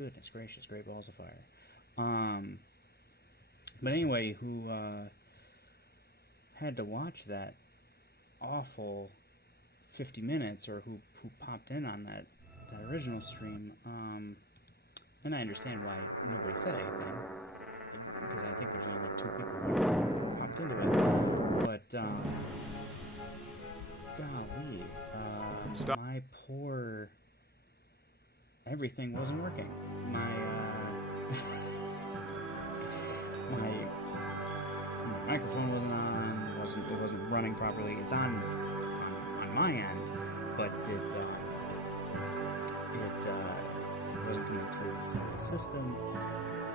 Goodness gracious, great balls of fire. But anyway, who had to watch that awful 50 minutes, or who popped in on that original stream, and I understand why nobody said anything, because I think there's only like 2 people who popped into it. But golly, my poor everything wasn't working. My my microphone wasn't on. It wasn't running properly. It's on my end, but it wasn't coming through the system.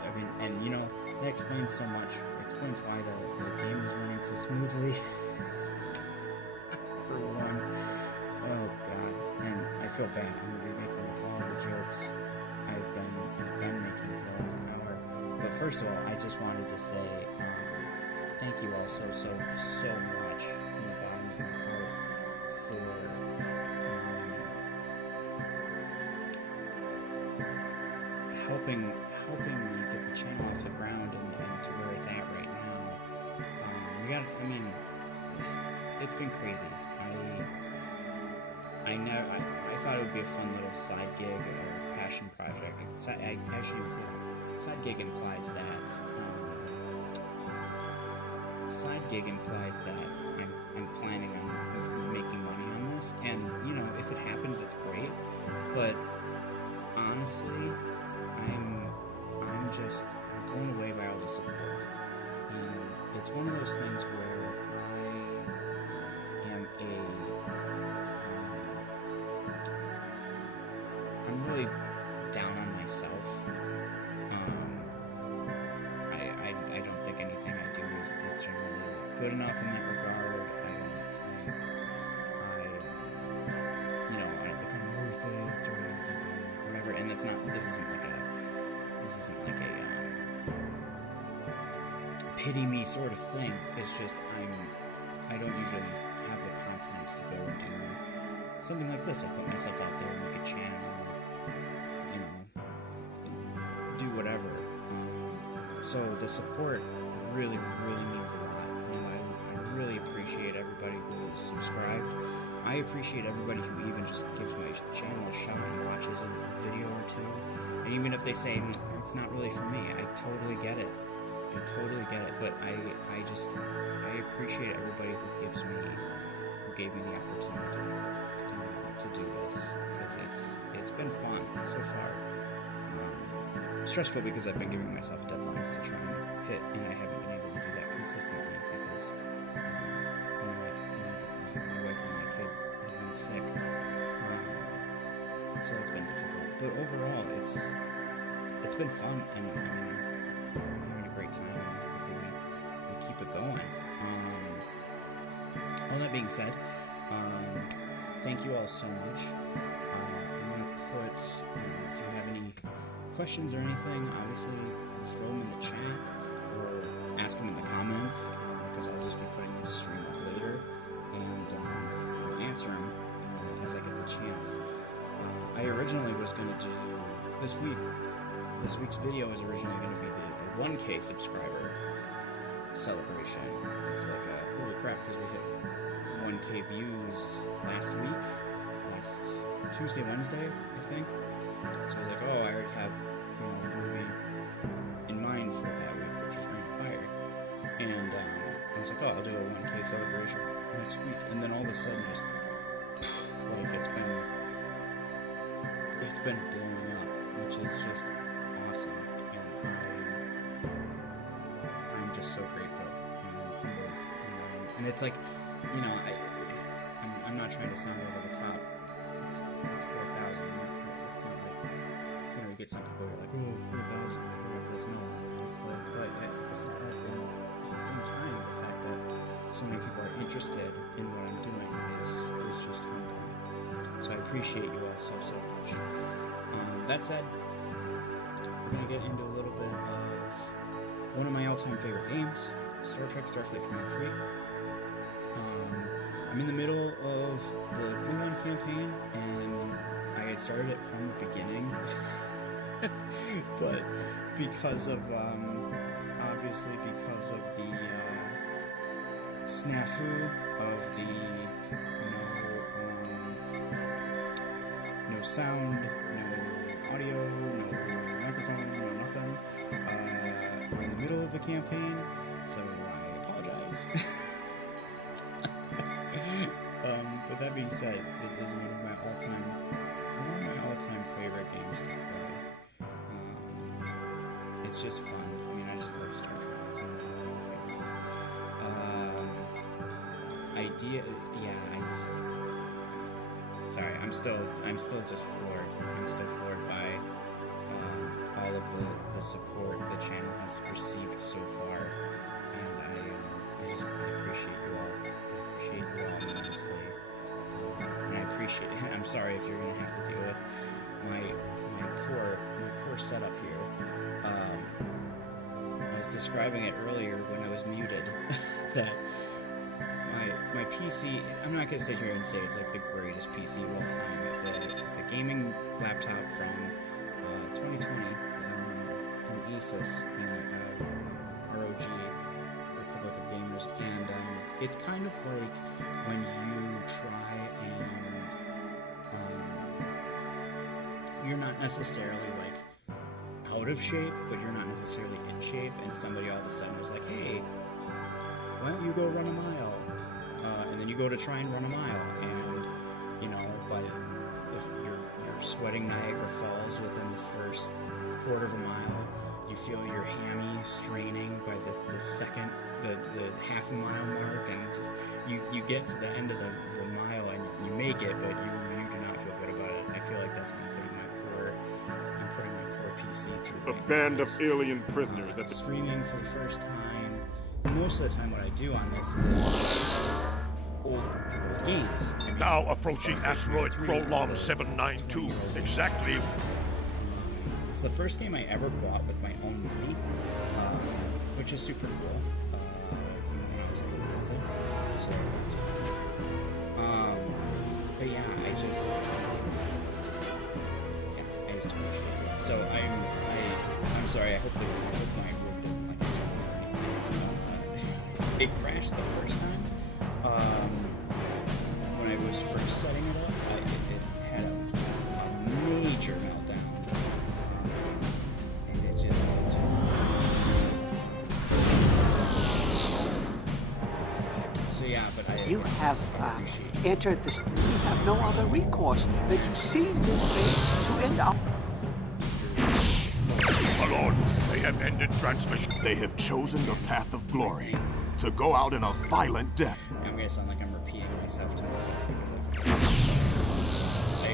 I mean, and you know, that explains so much. It explains why the game was running so smoothly. For one, oh god, and I feel bad. I'm gonna be making all the jokes I've been making for the last hour. But first of all, I just wanted to say thank you all so much from the bottom of my heart for helping me get the channel off the ground and to where it's at right now. It's been crazy. I thought it would be a fun little side gig or passion project. Side gig implies that. Side gig implies that I'm planning on making money on this, and you know, if it happens, it's great. But honestly, I'm blown away by all the support. It's one of those things where I'm really down on myself. I don't think anything I do is generally good enough in that regard. I don't think I'm worth it, or whatever. And this isn't like a pity me sort of thing. It's just I don't usually have the confidence to go and do something like this. I put myself out there, make a channel, do whatever. So the support really, really means a lot. I really appreciate everybody who is subscribed. I appreciate everybody who even just gives my channel a shot and watches a video or two. And even if they say, it's not really for me, I totally get it. But I appreciate everybody who gave me the opportunity to do this, because it's been fun so far. Stressful because I've been giving myself deadlines to try and hit, and I haven't been able to do that consistently because my wife and my kid have been sick, so it's been difficult. But overall, it's been fun, and I'm having a great time, and hopefully we keep it going. All that being said, thank you all so much. I'm going to put, if you have any questions or anything, obviously throw them in the chat or ask them in the comments, because I'll just be putting this stream up later, and I'll answer them as I get the chance. I originally was going to do this week's video was originally going to be the 1K subscriber celebration. It's like holy crap, because we hit 1K views last Tuesday, Wednesday, I think. So I was like, oh, I already have a movie in mind for that week, which is Ring of Fire. And I was like, oh, I'll do a 1K celebration next week. And then all of a sudden, just like it's been blowing up, which is just awesome. And I'm just so grateful and humbled. And it's like, I'm not trying to sound over the top. It's 4,000. It's not like, you get some people who are like, oh, 4,000, whatever, that's no. But at the same time, the fact that so many people are interested in what I'm doing is just humbling. So I appreciate you all so much. That said, we're going to get into a little bit of one of my all-time favorite games, Star Trek Starfleet Command 3. I'm in the middle of the Klingon campaign, and I had started it from the beginning. but because of obviously because of the snafu of the no sound, no audio, no microphone, no nothing in the middle of the campaign, so I apologize. But that being said, it is one of my all-time favorite games to play. It's just fun. I mean, I just love Star Trek. It's one of my all-time favorites. Sorry, I'm still just floored. I'm still floored by all of the support the channel has received so far, and I appreciate you all immensely. And I appreciate it. I'm sorry if you're gonna have to deal with my poor setup here. I was describing it earlier when I was muted that my PC, I'm not gonna sit here and say it's like the greatest PC of all time. It's a gaming laptop from 2020, an Asus, ROG, Republic of Gamers, and it's kind of like when you try and you're not necessarily like out of shape, but you're not necessarily in shape, and somebody all of a sudden was like, hey, why don't you go run a mile? And then you go to try and run a mile, and by you're sweating Niagara Falls within the first quarter of a mile. You feel your hammy straining by the second, the half a mile mark, and just you get to the end of the mile and you make it, but you do not feel good about it. And I feel like that's me putting my poor PC through a band of alien prisoners. That's screaming for the first time. Most of the time, what I do on this is old games. Now approaching asteroid Krolom 792. Exactly. It's the first game I ever bought with my own money, which is super cool. When I was able to build it, so that's cool. But yeah, I just appreciate it. So I'm sorry. I hope my room doesn't like this or anything. It crashed the first time. When I was first setting it up, it had a major meltdown. And it just so yeah, but you have entered this. We have no other recourse than to seize this base to end our. My lord, they have ended transmission. They have chosen the path of glory to go out in a violent death. I'm gonna sound like I'm repeating myself to myself because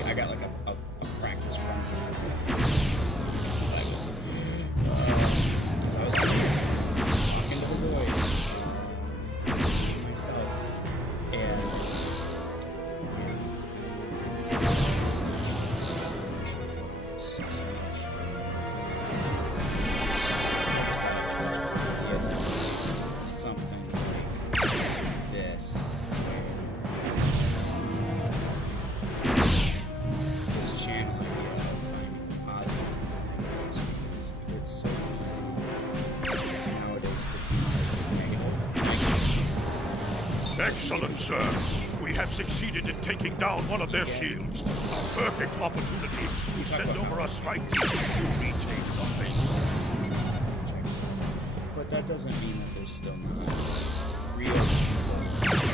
I got like a practice run through because I was talking to the void myself, and Excellent, sir. We have succeeded in taking down one of their shields. A perfect opportunity to send over a strike team to retake the base. But that doesn't mean that there's still not real people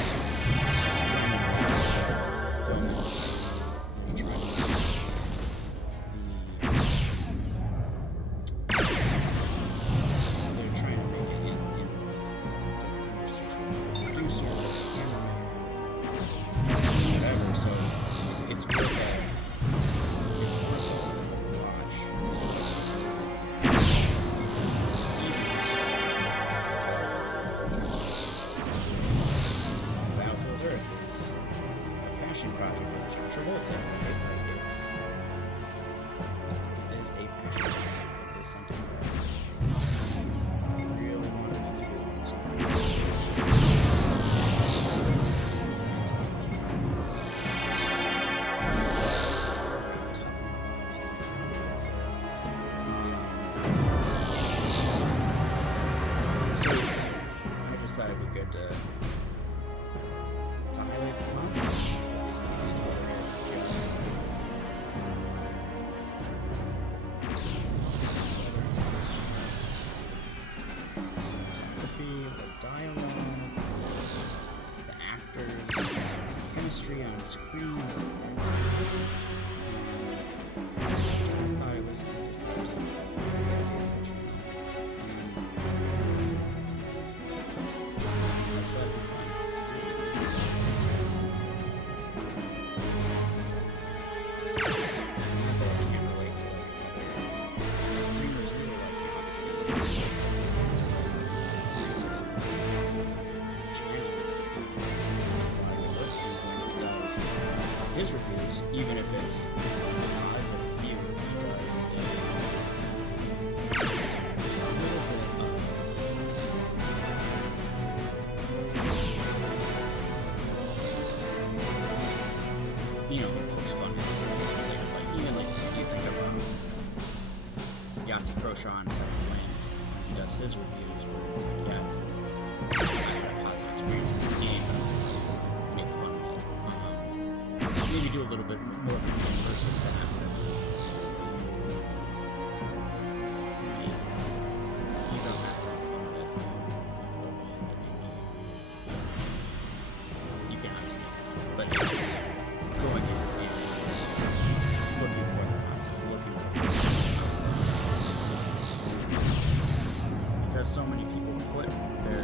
thought it'd be good to highlight the top. It's just cinematography, the dialogue, the actors, chemistry on screen. I thought it was just a good idea for the channel. I thought it'd be fun. His reviews, even if it's a positive review, he does a little bit of he pokes fun at it. Like even like you think of Yahtzee Pro Shaw and Second Wind, he does his reviews where it's like, yeah, it's this I had a positive experience with this game, make fun of it. Maybe do a little bit more of a thing versus that. You don't have to have fun with it. You can obviously make fun, but just going in and looking for the positive, looking for the because so many people put their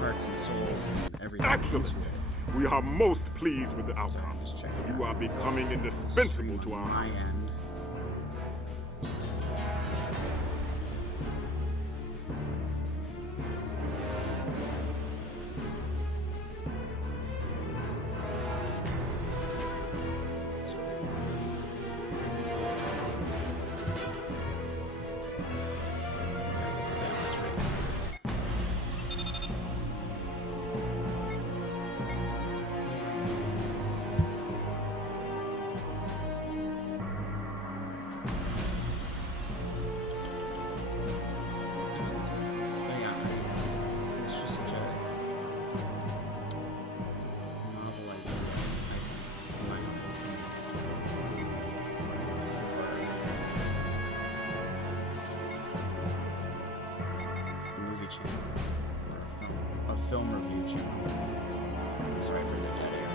hearts and souls and everything Excellent. into it. We are most pleased with the outcome. Just check it You out. are becoming indispensable to our My house. end. But yeah, it's just such a novel idea, I think, in my opinion, for a movie channel, or a film review channel. Sorry for the dead air.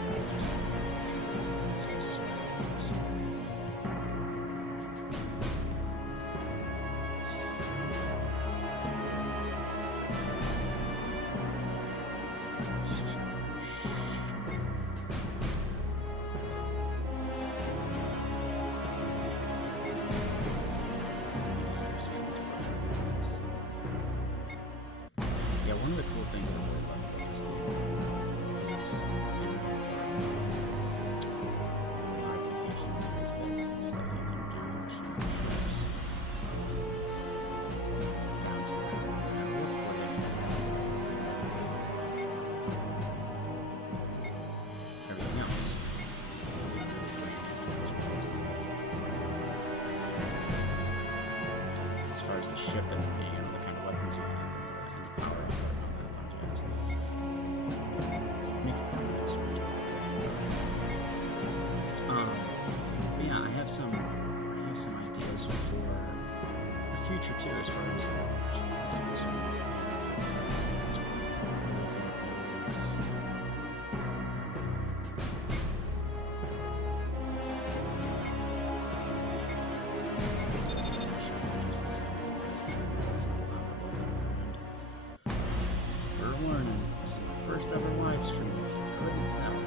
Yeah, one of the cool things I really love about this game is modifications, refits, and stuff you can do to ships. Down to like everything else. As far as the ship and the kind of weapons you have and the power of it and all that fun jazz. Makes it sound nice. But yeah, I have some ideas for the future too, as far as the channel is concerned. We're learning. This is my first ever live stream, if you couldn't tell.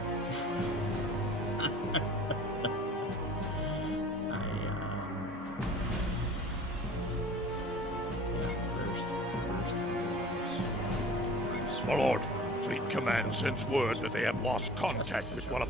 My lord, Fleet Command sends word that they have lost contact with one of...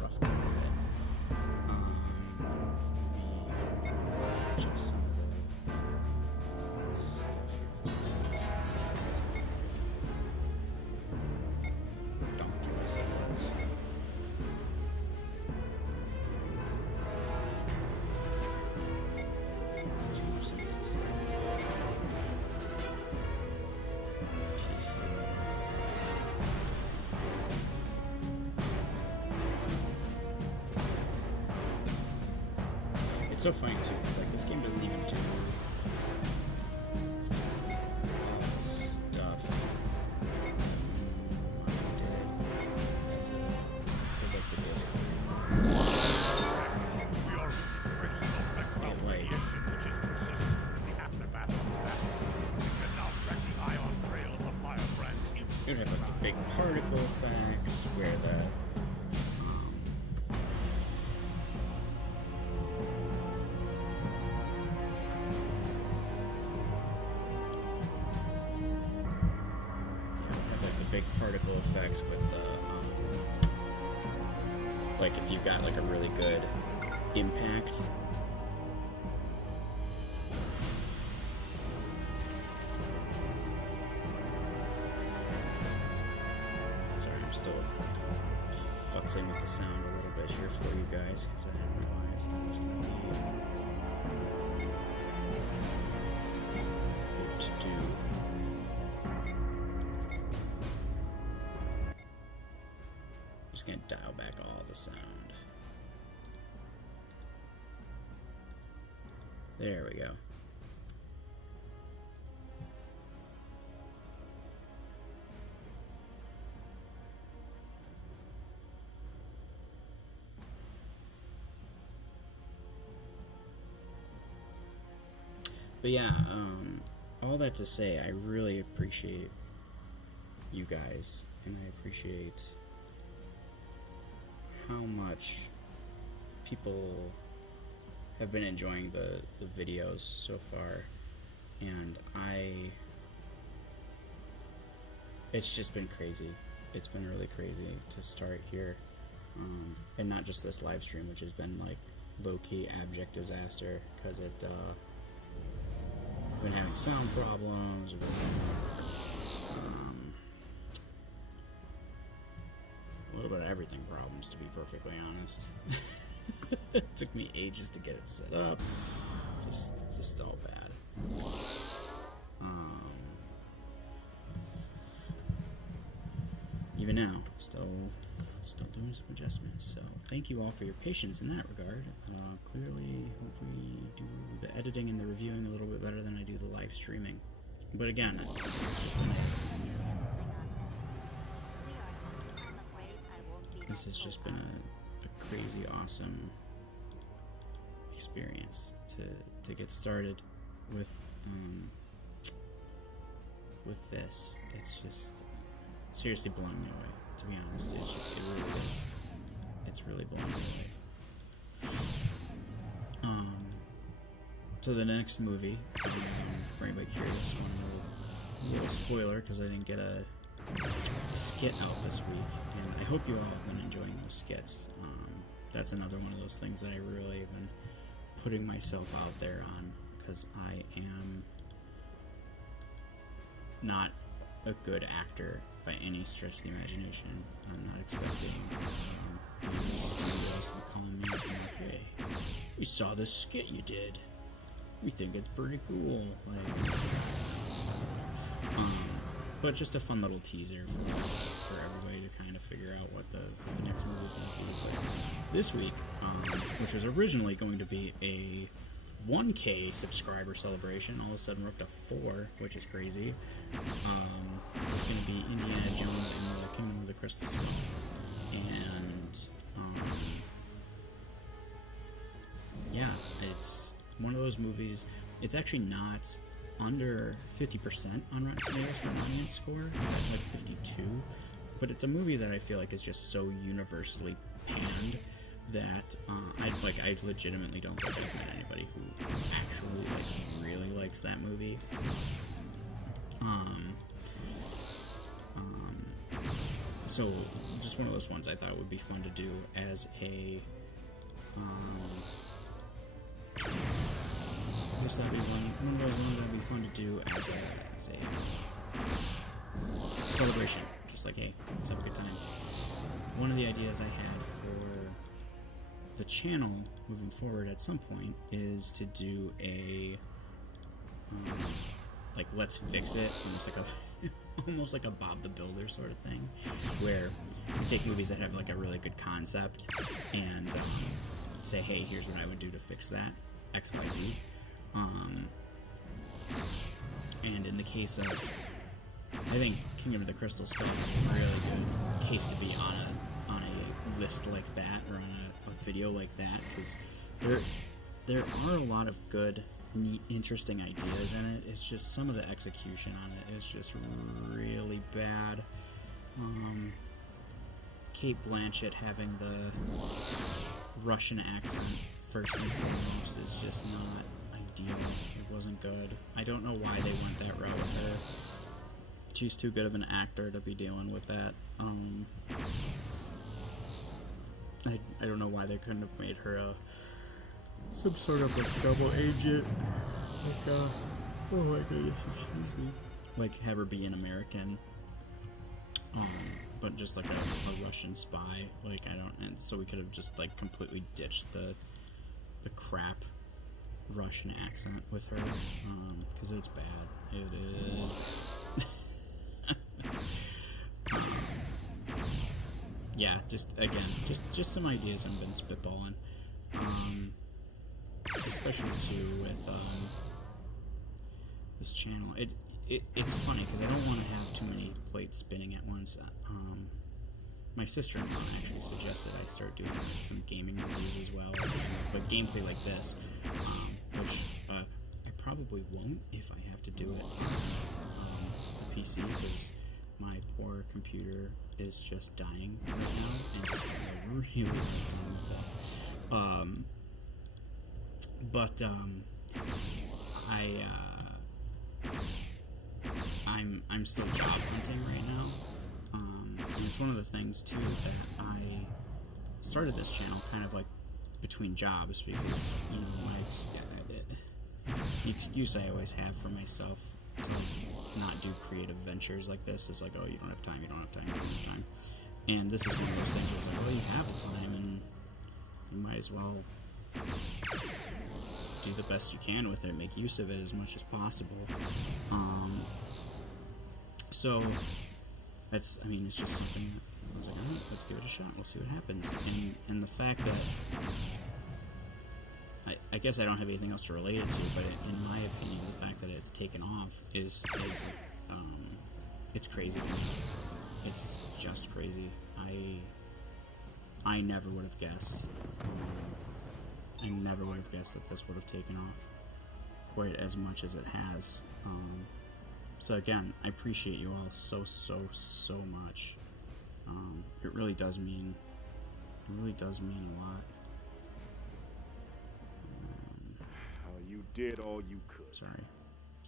It's so funny too, because like this game doesn't even do stuff. We are traces of background radiation, which is consistent with the aftermath of the battle. We can now track the ion trail of the firebrand's It would have like the big particle effects where the big particle effects with the like if you've got like a really good impact. Sorry, I'm still futzing with the sound a little bit here for you guys because I didn't realize that was going to be what to do. Just gonna dial back all the sound. There we go. But yeah, all that to say, I really appreciate you guys, and I appreciate how much people have been enjoying the videos so far, and it's just been crazy. It's been really crazy to start here, and not just this live stream, which has been like low-key abject disaster, because it been having sound problems, a little bit of everything problems, to be perfectly honest. It took me ages to get it set up. Just all bad. Even now, still doing some adjustments. So thank you all for your patience in that regard. Clearly, hopefully, do the editing and the reviewing a little bit better than I do the live streaming. But again, this has just been a crazy, awesome experience to get started with this. It's just seriously blowing me away, to be honest. It really is. It's really blowing me away. So the next movie, for anybody curious, one little spoiler, because I didn't get a skit out this week, and I hope you all have been enjoying those skits. That's another one of those things that I really have been putting myself out there on, because I am not a good actor by any stretch of the imagination. I'm not expecting the studios to be calling me up and like, hey, we saw this skit you did. We think it's pretty cool. Like, but just a fun little teaser for everybody to kind of figure out what the next movie is going to be. But this week, which was originally going to be a 1K subscriber celebration, all of a sudden we're up to 4, which is crazy. It's going to be Indiana Jones and the Kingdom of the Crystal Skull. And, yeah, it's one of those movies. It's actually not under 50% on Rotten Tomatoes for an audience score. It's at like 52. But it's a movie that I feel like is just so universally panned that I legitimately don't think I've met anybody who actually really likes that movie. So just one of those ones I thought would be fun to do as a just that'd be one of those ones that'd be fun to do as a celebration. Just like, hey, let's have a good time. One of the ideas I had for the channel moving forward at some point is to do a like let's fix it, almost like a Bob the Builder sort of thing, where you take movies that have like a really good concept and say, hey, here's what I would do to fix that. XYZ. And in the case of, I think Kingdom of the Crystal Skull is a really good case to be on a list like that, or on a video like that, because there are a lot of good, neat, interesting ideas in it. It's just some of the execution on it is just really bad. Kate Blanchett having the Russian accent first and foremost is just not ideal. It wasn't good. I don't know why they went that route with her. She's too good of an actor to be dealing with that. I don't know why they couldn't have made her some sort of like double agent, like oh my goodness, excuse me, like have her be an American, but just like a Russian spy. Like and so we could have just like completely ditched the crap Russian accent with her, because it's bad. It is. Yeah, just again, just some ideas I've been spitballing, especially too with this channel. It's funny because I don't want to have too many plates spinning at once. My sister-in-law actually suggested I start doing like, some gaming reviews as well, but gameplay like this, which I probably won't if I have to do it on the PC, because my poor computer is just dying right now, and just having a really hard time with it. But I'm still job hunting right now, and it's one of the things too that I started this channel kind of like between jobs, because you know the excuse I always have for myself to like, not do creative ventures like this is like, oh, you don't have time, you don't have time, you don't have time. And this is one of those things where it's like, well, you have the time, and you might as well do the best you can with it, make use of it as much as possible. So that's, I mean, it's just something that I was like, all right, let's give it a shot, we'll see what happens. And the fact that I guess I don't have anything else to relate it to, but in my opinion, the fact that it's taken off is it's crazy. It's just crazy. I never would have guessed. I never would have guessed that this would have taken off quite as much as it has. So again, I appreciate you all so much. It really does mean a lot. You did all you could. Sorry.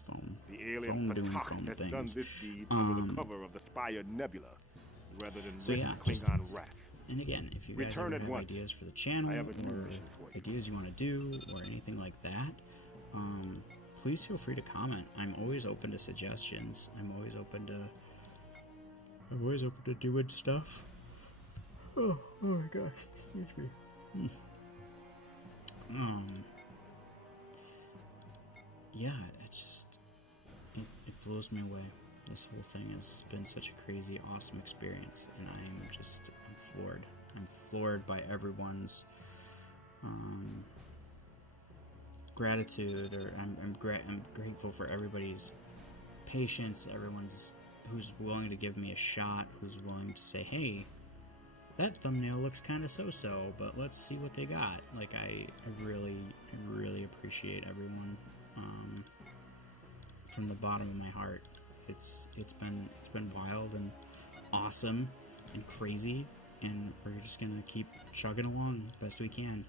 Phone. The alien Patak has done this deed under the cover of the Spire Nebula, rather than risk Klingon wrath. And again, if you guys ever have ideas for the channel, or ideas you want to do, or anything like that, please feel free to comment. I'm always open to suggestions. I'm always open to doing stuff. Oh my gosh, excuse me. Yeah, it blows me away. This whole thing has been such a crazy, awesome experience, and I'm floored. I'm floored by everyone's gratitude, or I'm grateful for everybody's patience, who's willing to give me a shot, who's willing to say, hey, that thumbnail looks kind of so-so, but let's see what they got. Like, I really appreciate everyone. From the bottom of my heart. It's been wild and awesome and crazy, and we're just gonna keep chugging along best we can.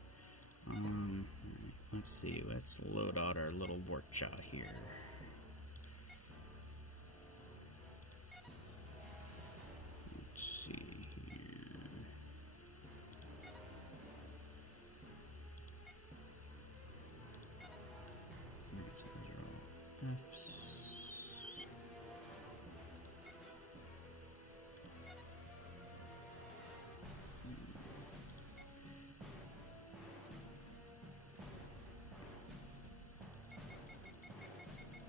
Let's see, let's load out our little workshop here. Let's see here. F's.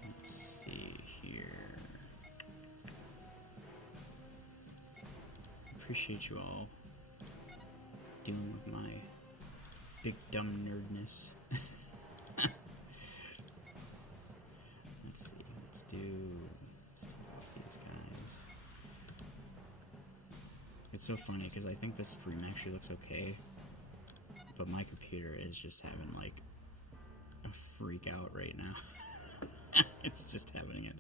Let's see here. Appreciate you all dealing with my big dumb nerdness. It's so funny because I think the stream actually looks okay, but my computer is just having like a freak out right now. It's just having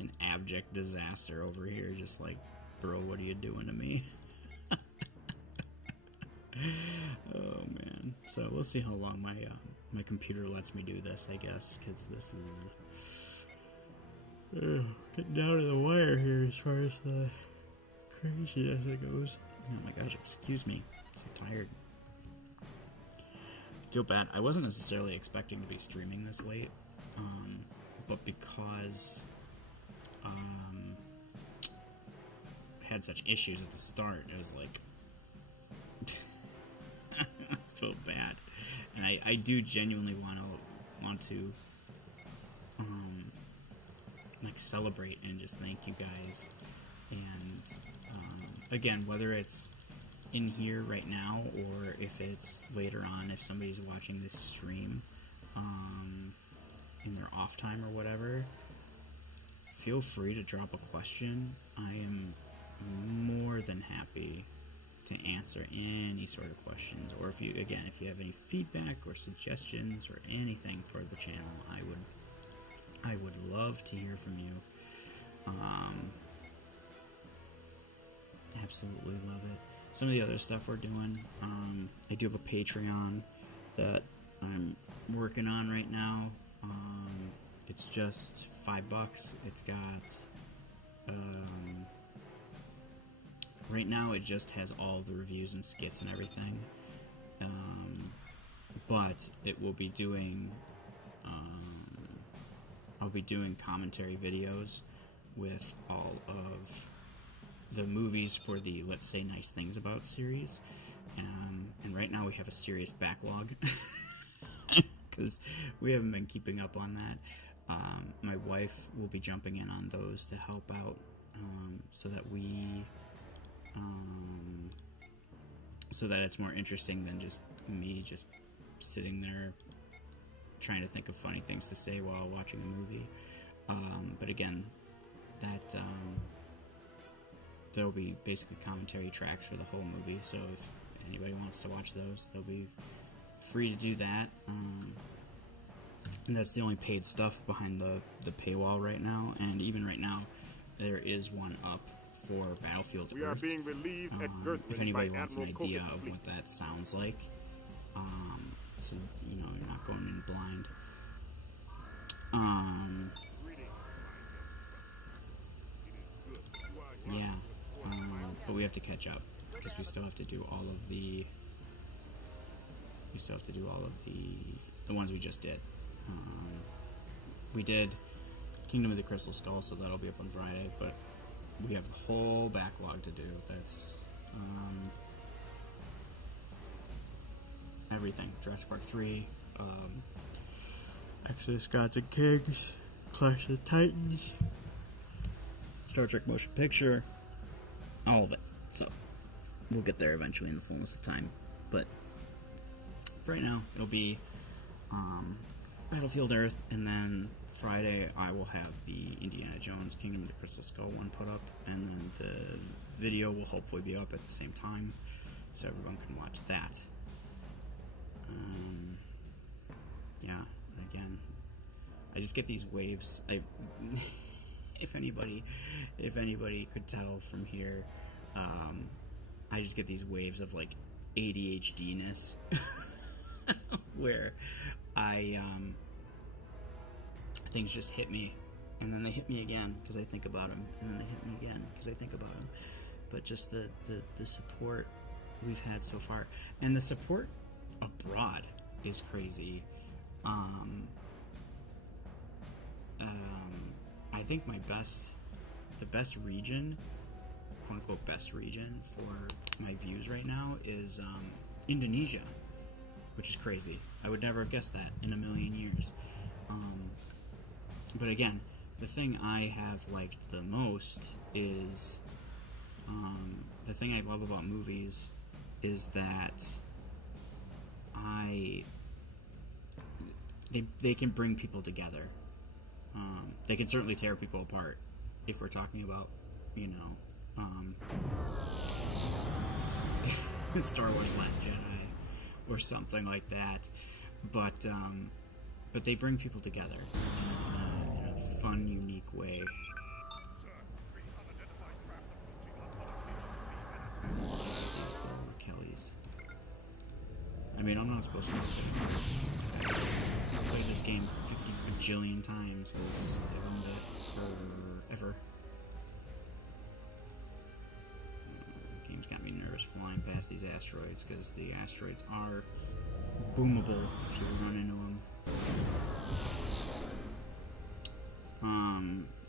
an abject disaster over here, just like, bro, what are you doing to me? Oh man. So we'll see how long my computer lets me do this, I guess, because this is getting down to the wire here as far as the craziness it goes. Oh my gosh, excuse me. I'm so tired. I feel bad. I wasn't necessarily expecting to be streaming this late, but because I had such issues at the start, it was like I felt bad, and I do genuinely want to like celebrate and just thank you guys. And again, whether it's in here right now or if it's later on, if somebody's watching this stream in their off time or whatever, feel free to drop a question. I am more than happy to answer any sort of questions, or if you have any feedback or suggestions or anything for the channel, I would love to hear from you. Absolutely love it. Some of the other stuff we're doing, I do have a Patreon that I'm working on right now. It's just $5. It's got right now it just has all the reviews and skits and everything, but it will be doing I'll be doing commentary videos with all of the movies for the Let's Say Nice Things About series, and right now we have a serious backlog because we haven't been keeping up on that. My wife will be jumping in on those to help out, so that it's more interesting than just me just sitting there trying to think of funny things to say while watching a movie. But again, that there'll be basically commentary tracks for the whole movie, so if anybody wants to watch those, they'll be free to do that. And that's the only paid stuff behind the paywall right now, and even right now there is one up for Battlefield We Earth. Are being relieved at If anybody by wants an Admiral idea Kovacs' of fleet. what that sounds like, so you know you're not going in blind. Yeah, but we have to catch up because we still have to do all of the ones we just did. We did Kingdom of the Crystal Skull, so that'll be up on Friday, but we have the whole backlog to do. That's everything. Jurassic Park 3, Exodus Gods and Kings, Clash of the Titans, Star Trek Motion Picture, all of it. So we'll get there eventually in the fullness of time, but for right now it'll be Battlefield Earth, and then Friday I will have the Indiana Jones Kingdom of the Crystal Skull one put up, and then the video will hopefully be up at the same time so everyone can watch that. Yeah, again, I just get these waves. If anybody could tell from here, I just get these waves of like ADHD-ness where things just hit me, and then they hit me again because I think about them, and then they hit me again because I think about them. But just the support we've had so far, and the support abroad is crazy. I think the best region, quote unquote best region for my views right now is Indonesia, which is crazy. I would never have guessed that in a million years. But again, the thing I have liked the most is the thing I love about movies is that they can bring people together. They can certainly tear people apart if we're talking about, Star Wars Last Jedi or something like that. But they bring people together in a fun, unique way. Kelly's. I mean, I'm not supposed to know that. I've played this game 50 bajillion times because I've owned it forever. Game's got me nervous flying past these asteroids because the asteroids are boomable if you run into them.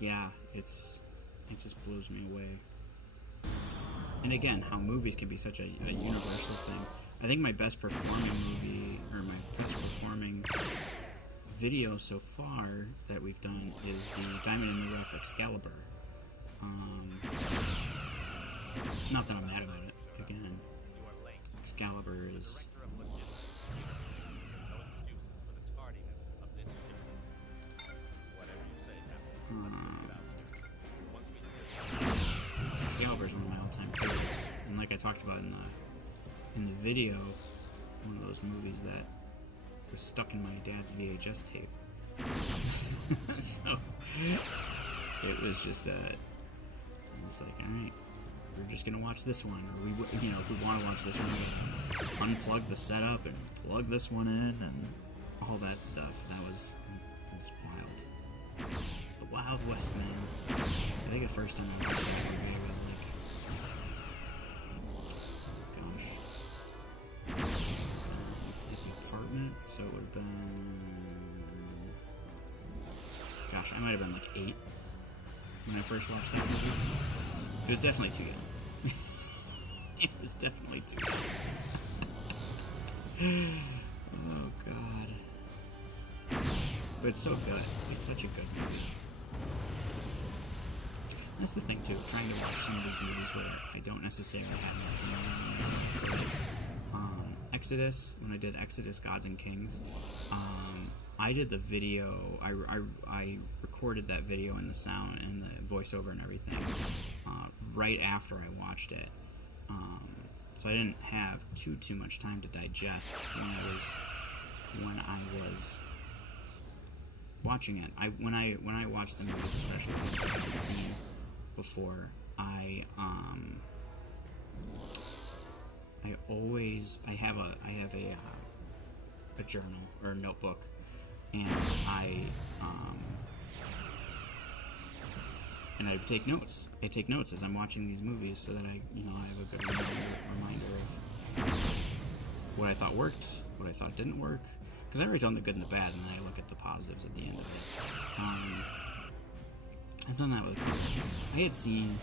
Yeah, it just blows me away. And again, how movies can be such a universal thing. I think my best performing movie, or my best performing video so far that we've done is the Diamond in the Rough Excalibur. Not that I'm mad about it. Again, Excalibur is... Excalibur is one of my all-time favorites, and like I talked about in the video, one of those movies that was stuck in my dad's VHS tape. So it was just it's like, all right, we're just gonna watch this one, or if we want to watch this one, we gotta unplug the setup and plug this one in and all that stuff. That was wild. The Wild West, man. I think the first time I watched that movie, I was like, gosh. The apartment, so it would have been... Gosh, I might have been like 8 when I first watched that movie. It was definitely too young. It was definitely too young. Oh, God. But it's so good. It's such a good movie. That's the thing, too, trying to watch some of these movies where I don't necessarily have enough. So, like, Exodus, when I did Exodus, Gods and Kings, I did the video, I recorded that video and the sound and the voiceover and everything right after I watched it. So I didn't have too much time to digest when I was watching it. When I watch the movies, especially ones I haven't seen before, I have a journal or a notebook, and I take notes. I take notes as I'm watching these movies so that I have a good reminder of what I thought worked, what I thought didn't work. Because I write down the good and the bad, and then I look at the positives at the end of it. I've done that with a couple. I had seen,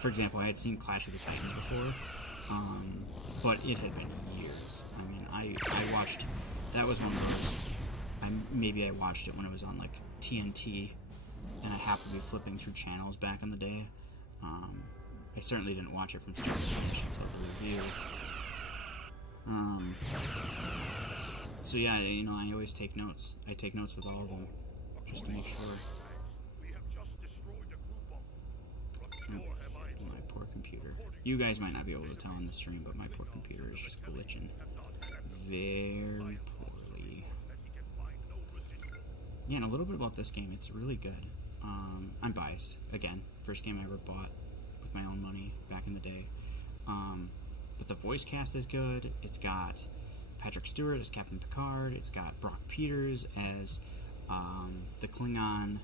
for example, I had seen Clash of the Titans before, but it had been years. I mean, I watched, that was one of those, maybe I watched it when it was on, like, TNT, and I happened to be flipping through channels back in the day. I certainly didn't watch it from start to finish until the review. So yeah, I always take notes. I take notes with all of them, just to make sure. My poor computer. You guys might not be able to tell on the stream, but my poor computer is just glitching very poorly. Yeah, and a little bit about this game. It's really good. I'm biased. Again, first game I ever bought with my own money back in the day. But the voice cast is good. It's got Patrick Stewart as Captain Picard. It's got Brock Peters as the Klingon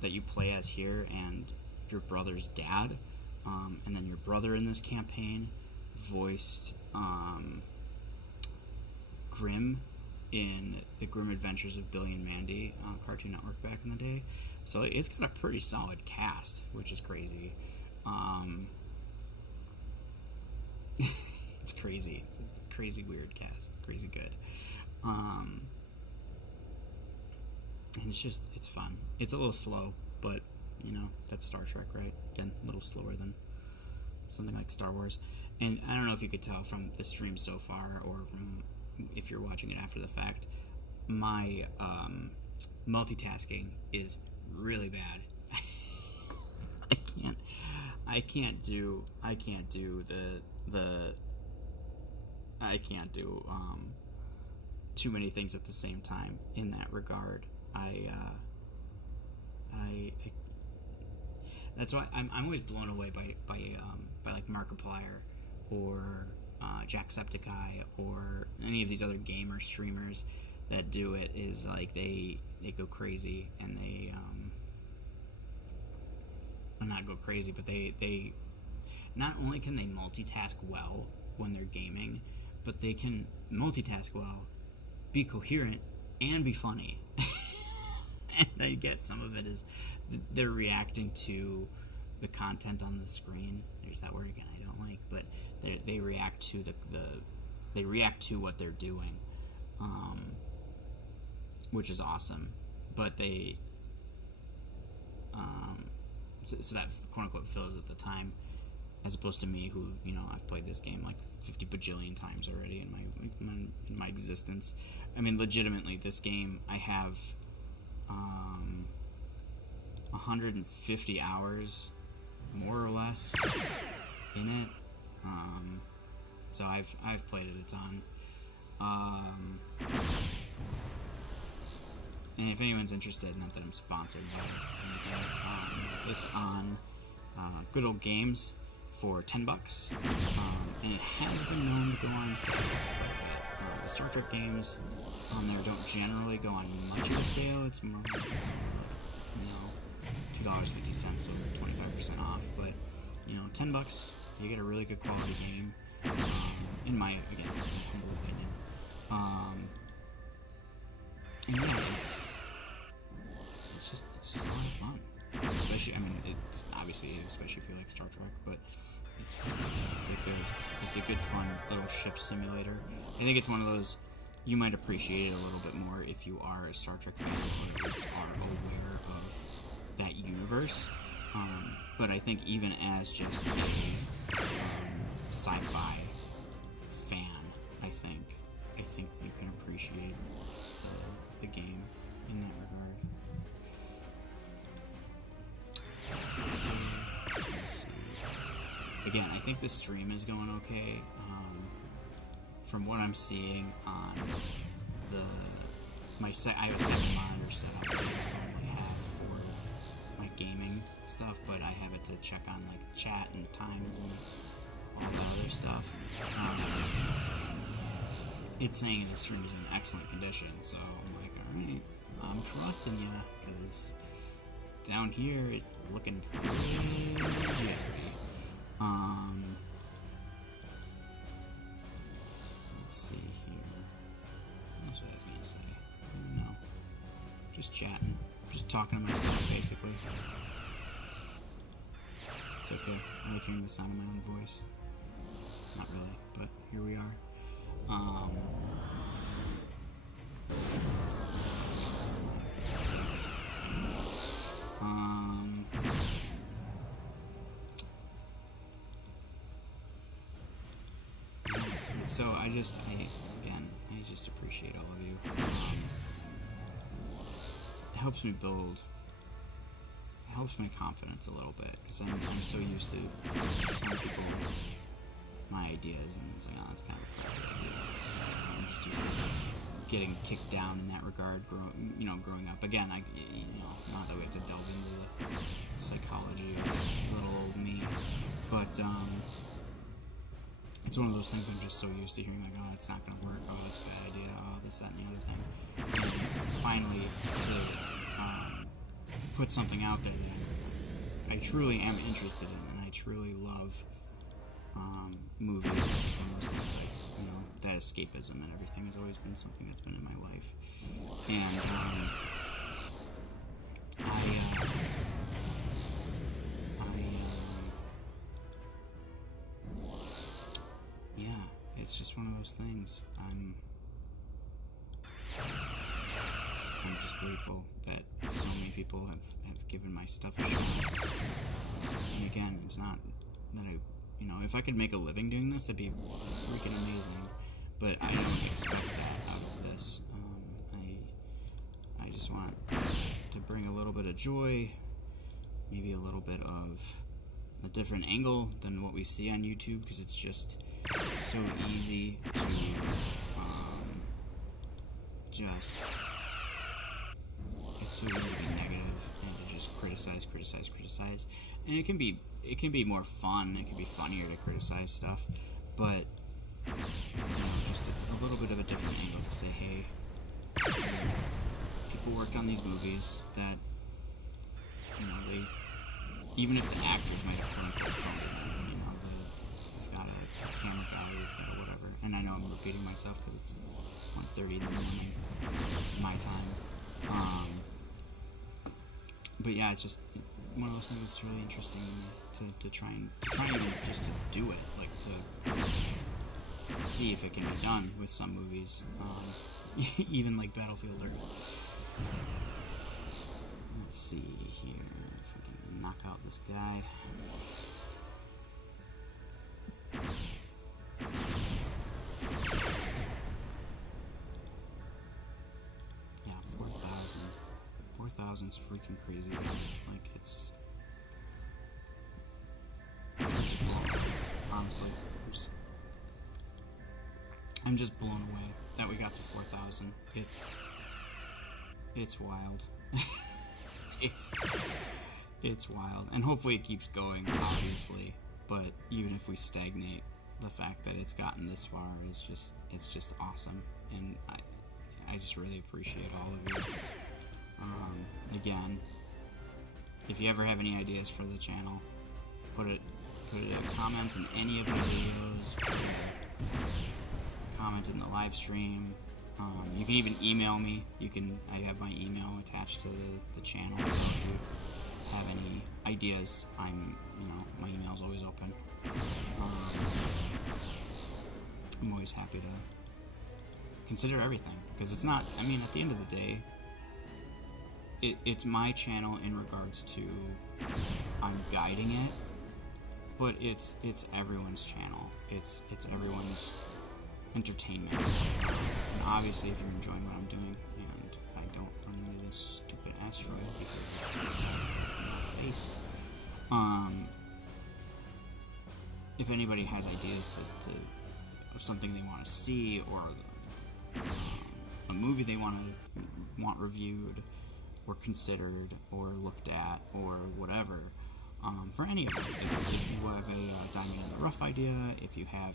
that you play as here, and your brother's dad. And then your brother in this campaign voiced Grimm in The Grim Adventures of Billy and Mandy on Cartoon Network back in the day. So it's got a pretty solid cast, which is crazy. It's crazy. It's a crazy weird cast. Crazy good. And it's fun. It's a little slow, but, that's Star Trek, right? Again, a little slower than something like Star Wars. And I don't know if you could tell from the stream so far, or from if you're watching it after the fact, my multitasking is really bad. I can't do I can't do too many things at the same time in that regard. That's why I'm always blown away by like Markiplier or Jacksepticeye or any of these other gamer streamers that do it. Is like they go crazy, and they well, not go crazy, but they not only can they multitask well when they're gaming, but they can multitask well, be coherent, and be funny. And I get some of it is they're reacting to the content on the screen. There's that word again I don't like, but they react to they react to what they're doing, which is awesome. But they so that quote unquote fills at the time, as opposed to me, who I've played this game like 50 bajillion times already in my existence. I mean, legitimately, this game I have 150 hours, more or less, in it. So I've played it a ton. And if anyone's interested, not that I'm sponsored by it, it's on Good Old Games for $10, and it has been known to go on sale. The Star Trek games on there don't generally go on much of a sale. It's more, $2.50, so 25% off. But $10, you get a really good quality game. In my humble opinion. And yeah, it's just a lot of fun. Especially, I mean, it's obviously, especially if you like Star Trek, but it's a good fun little ship simulator. I think it's one of those you might appreciate it a little bit more if you are a Star Trek fan, or at least are aware of that universe. But I think even as just a sci-fi fan, I think you can appreciate the game in that regard. Let's see. Again, I think the stream is going okay. From what I'm seeing on I have a 7 monitor set up that I normally have for my gaming stuff, but I have it to check on like chat and times and all that other stuff. It's saying the stream is in excellent condition, so I'm like, alright, I'm trusting you, because down here it's looking pretty jittery. Let's see here. What else was I gonna say? I don't know. Just chatting. Just talking to myself, basically. It's okay. I like hearing the sound of my own voice. Not really, but here we are. So I just appreciate all of you. It helps me build. It helps my confidence a little bit, because I'm so used to telling people my ideas, and it's like, oh, that's kind of a crappy idea. I'm just used to getting kicked down in that regard, growing up. Again, not that we have to delve into the psychology of little old me, but it's one of those things I'm just so used to hearing, like, oh, it's not going to work, oh, it's a bad idea, oh, this, that, and the other thing. And finally, to put something out there that I truly am interested in, and I truly love movies. It's just one of those things, like, that escapism and everything has always been something that's been in my life. And it's just one of those things. I'm just grateful that so many people have given my stuff a shot. And again, it's not that if I could make a living doing this, it'd be freaking amazing. But I don't expect that out of this. I just want to bring a little bit of joy, maybe a little bit of a different angle than what we see on YouTube, because it's just so easy to it's so easy to be negative and to just criticize, and it can be more fun. It can be funnier to criticize stuff, but just a little bit of a different angle to say, hey, people worked on these movies that, they, even if the actors might have quote-unquote filmed it, they've got a camera guy, they've got whatever, and I know I'm repeating myself because it's 1:30 in the morning, my time, but yeah, it's just one of those things that's really interesting to try and just to do it, like to see if it can be done with some movies, even like Battlefield Earth. Let's see here if we can knock out this guy. Yeah, 4,000. 4,000's freaking crazy, guys. Like, honestly, I'm just blown away that we got to 4,000. It's wild. it's wild, and hopefully it keeps going, obviously. But even if we stagnate, the fact that it's gotten this far is just awesome, and I just really appreciate all of you. Again, if you ever have any ideas for the channel, put it in comments in any of the videos, put a comment in the live stream. You can even email me. I have my email attached to the channel, so if you have any ideas, my email's always open. I'm always happy to consider everything, because it's not, at the end of the day, it's my channel in regards to I'm guiding it, but it's everyone's channel. It's everyone's entertainment. And obviously, if you're enjoying what I'm doing, and I don't run into this stupid asteroid because it's my face. If anybody has ideas of something they want to see, or a movie they want reviewed, or considered, or looked at, or whatever, for any of them. If you have a Diamond in the Rough idea, if you have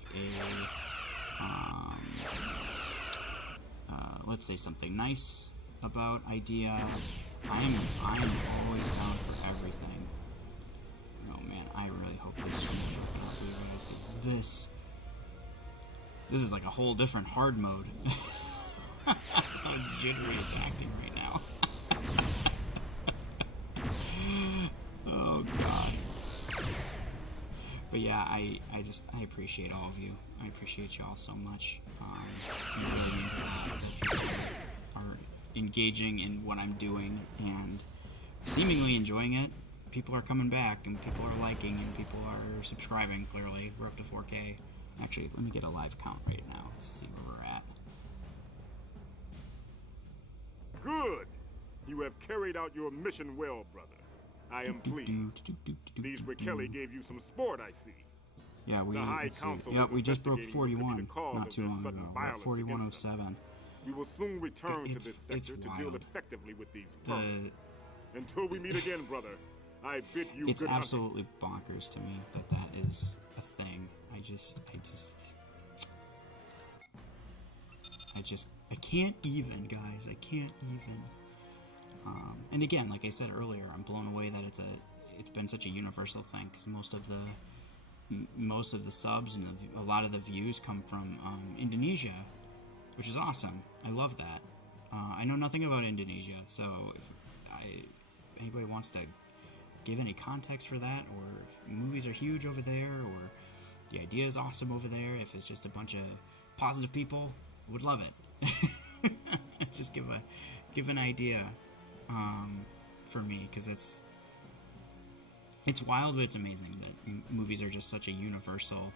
let's say something nice about idea, I'm always down for everything. Oh man, I really hope this is working out for you guys, because this is like a whole different hard mode. How jittery it's acting right now. Oh god. But yeah, I appreciate all of you. I appreciate y'all so much. It really means a lot that people are engaging in what I'm doing and seemingly enjoying it. People are coming back, and people are liking, and people are subscribing, clearly. We're up to 4K. Actually, let me get a live count right now. Let's see where we're at. Good! You have carried out your mission well, brother. I am pleased. These Raquelli gave you some sport, I see. Yeah, we just broke 41 not too long ago. We're at 4107. We will soon return to this sector to deal effectively with these foes. Until we meet again, brother, I bid you It's good absolutely bonkers to me that is a thing. I can't even, guys. I can't even. And again, like I said earlier, I'm blown away that it's been such a universal thing, because most of the subs and a lot of the views come from Indonesia, which is awesome. I love that. I know nothing about Indonesia, so if anybody wants to give any context for that, or if movies are huge over there, or the idea is awesome over there, if it's just a bunch of positive people, would love it. Just give an idea for me, because it's wild, but it's amazing that movies are just such a universal,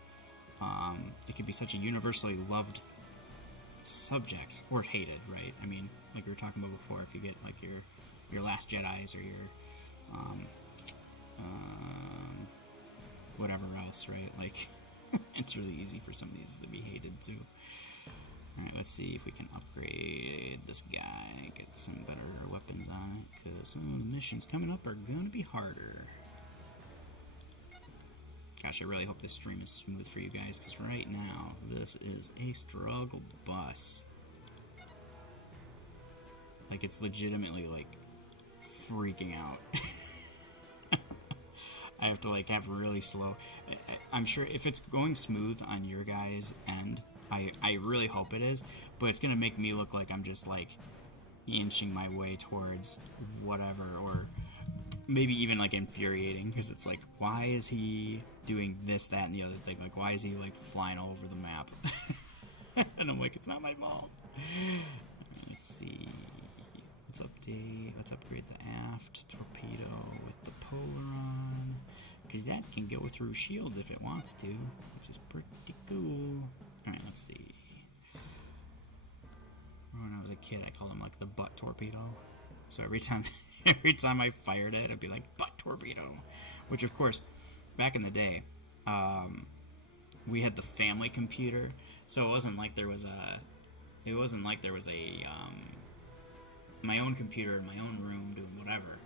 it could be such a universally loved subject, or hated, right? Like we were talking about before, if you get like your Last Jedis, or your whatever else, right? Like, it's really easy for some of these to be hated too. Alright, let's see if we can upgrade this guy, get some better weapons on it, because some of the missions coming up are going to be harder. Gosh, I really hope this stream is smooth for you guys, because right now, this is a struggle bus. Like, it's legitimately, like, freaking out. I have to, like, have really slow... I'm sure if it's going smooth on your guys' end, I really hope it is, but it's gonna make me look like I'm just, like, inching my way towards whatever, or maybe even, like, infuriating, because it's like, why is he doing this, that, and the other thing? Like, why is he, like, flying all over the map? And I'm like, it's not my fault. Let's see... Let's upgrade the aft torpedo with the Polaron, because that can go through shields if it wants to, which is pretty cool. Alright, let's see. When I was a kid, I called him like the butt torpedo. So every time I fired it, I'd be like, butt torpedo. Which, of course, back in the day, we had the family computer, so it wasn't like there was a my own computer in my own room doing whatever.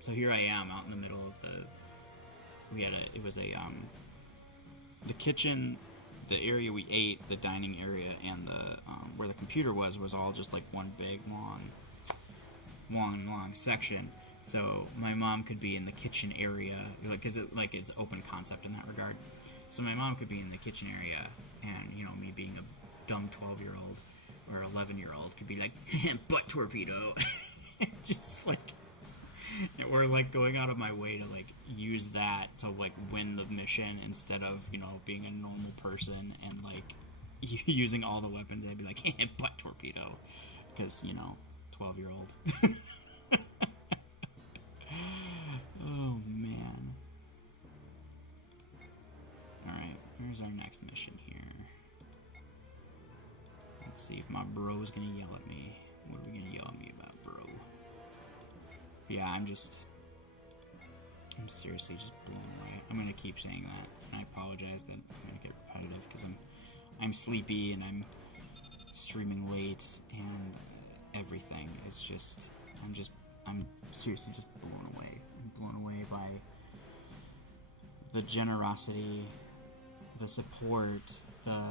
So here I am out in the middle of the kitchen, the area we ate, the dining area, and the where the computer was all just like one big long section. So my mom could be in the kitchen area, because it's open concept in that regard. So my mom could be in the kitchen area, and me being a dumb 12-year-old or 11-year-old could be like, butt torpedo. Just like, or like going out of my way to like use that to like win the mission instead of being a normal person and like using all the weapons. I'd be like, butt torpedo, because 12-year-old. Oh man. Alright, here's our next mission here. Let's see if my bro's gonna yell at me. What are we gonna yell at me about, bro? Yeah, I'm seriously just blown away. I'm gonna keep saying that, and I apologize that I'm gonna get repetitive, because I'm sleepy and I'm streaming late and everything. It's just I'm seriously just blown away. I'm blown away by the generosity, the support, the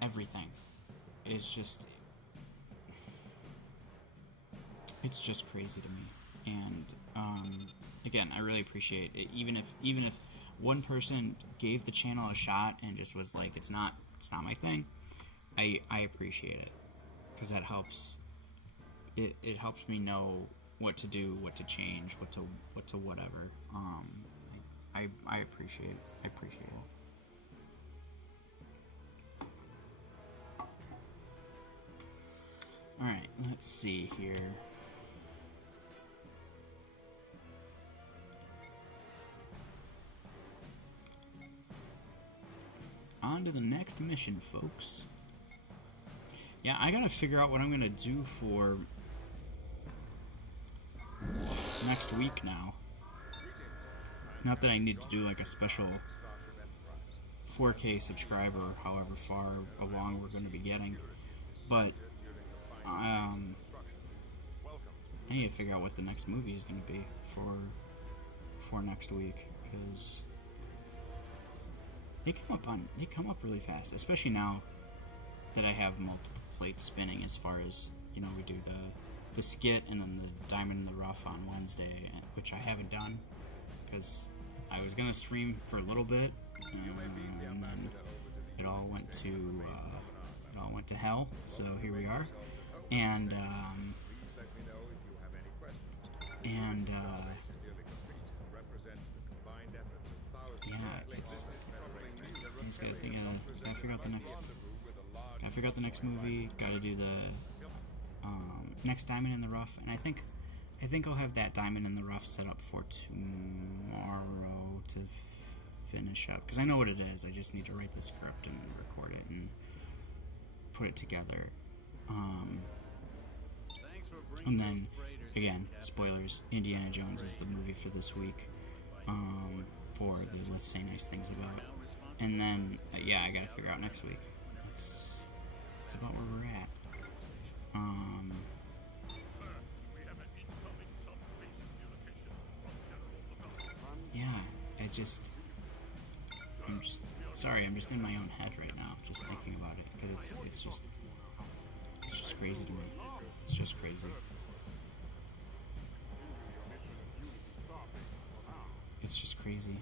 everything. It's just crazy to me. And again, I really appreciate it. Even if one person gave the channel a shot and just was like, it's not my thing, I appreciate it, because that helps. It helps me know what to do, what to change, what to whatever. I appreciate it. I appreciate it. Alright, let's see here. On to the next mission, folks. Yeah, I gotta figure out what I'm gonna do for next week now. Not that I need to do like a special 4K subscriber, however far along we're going to be getting, but I need to figure out what the next movie is going to be for next week, because they come up really fast, especially now that I have multiple plates spinning. As far as we do the skit and then the Diamond in the Rough on Wednesday, which I haven't done because I was gonna stream for a little bit, and then it all went to hell. So here we are, and yeah, it's gotta figure out the next. Gotta figure out the next movie. Gotta do the next Diamond in the Rough, and I think I'll have that Diamond in the Rough set up for tomorrow to finish up, because I know what it is. I just need to write the script and record it and put it together. And then again, spoilers, Indiana Jones is the movie for this week, for the Let's Say Nice Things About. And then, yeah, I gotta figure out next week. That's about where we're at. Yeah, I'm just sorry, I'm just in my own head right now, just thinking about it, because it's just crazy to me. It's just crazy. It's just crazy.